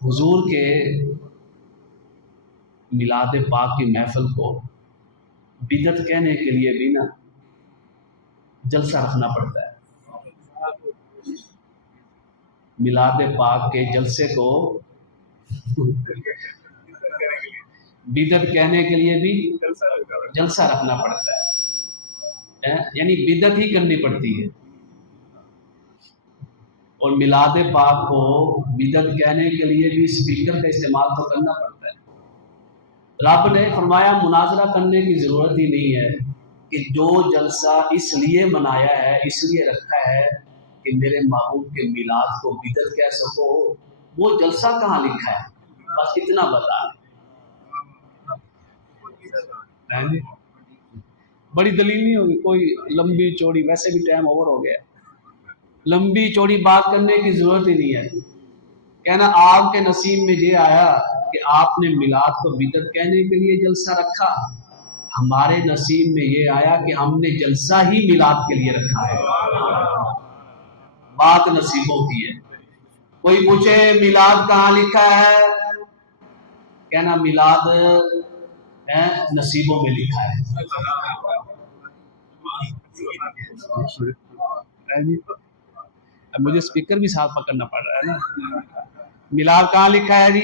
हुजूर के मिलाद पाक की महफिल को बिदअत कहने के लिए भी ना जलसा रखना पड़ता है। मिलाद पाक के जलसे को बिदअत कहने के लिए भी जलसा रखना पड़ता है, यानी बिदअत ही करनी पड़ती है। और मिलाद पाक को बिदअत कहने के लिए भी स्पीकर का इस्तेमाल तो करना पड़ता है। रब ने फरमाया मुनाजरा करने की ज़रूरत ही नहीं है कि जो जलसा इसलिए मनाया है, इसलिए रखा है कि मेरे महबूब के मिलाद को बिदअत कह सको, वो जलसा कहाँ लिखा है, बस इतना बता दें। बड़ी दलील नहीं होगी, कोई लंबी चौड़ी, वैसे भी टाइम ओवर हो गया, लंबी चौड़ी बात करने की ज़रूरत ही नहीं है। कहना आपके नसीब में ये आया कि आपने मिलाद को बिदअत कहने के लिए जलसा रखा, हमारे नसीब में ये आया कि हमने जलसा ही मिलाद के लिए रखा है। बात नसीबों की है। कोई पूछे मिलाद कहाँ लिखा है, कहना मिलाद है नसीबों में लिखा है। मुझे स्पीकर भी साथ पकड़ना पड़ रहा है ना। मिलाद कहाँ लिखा है जी,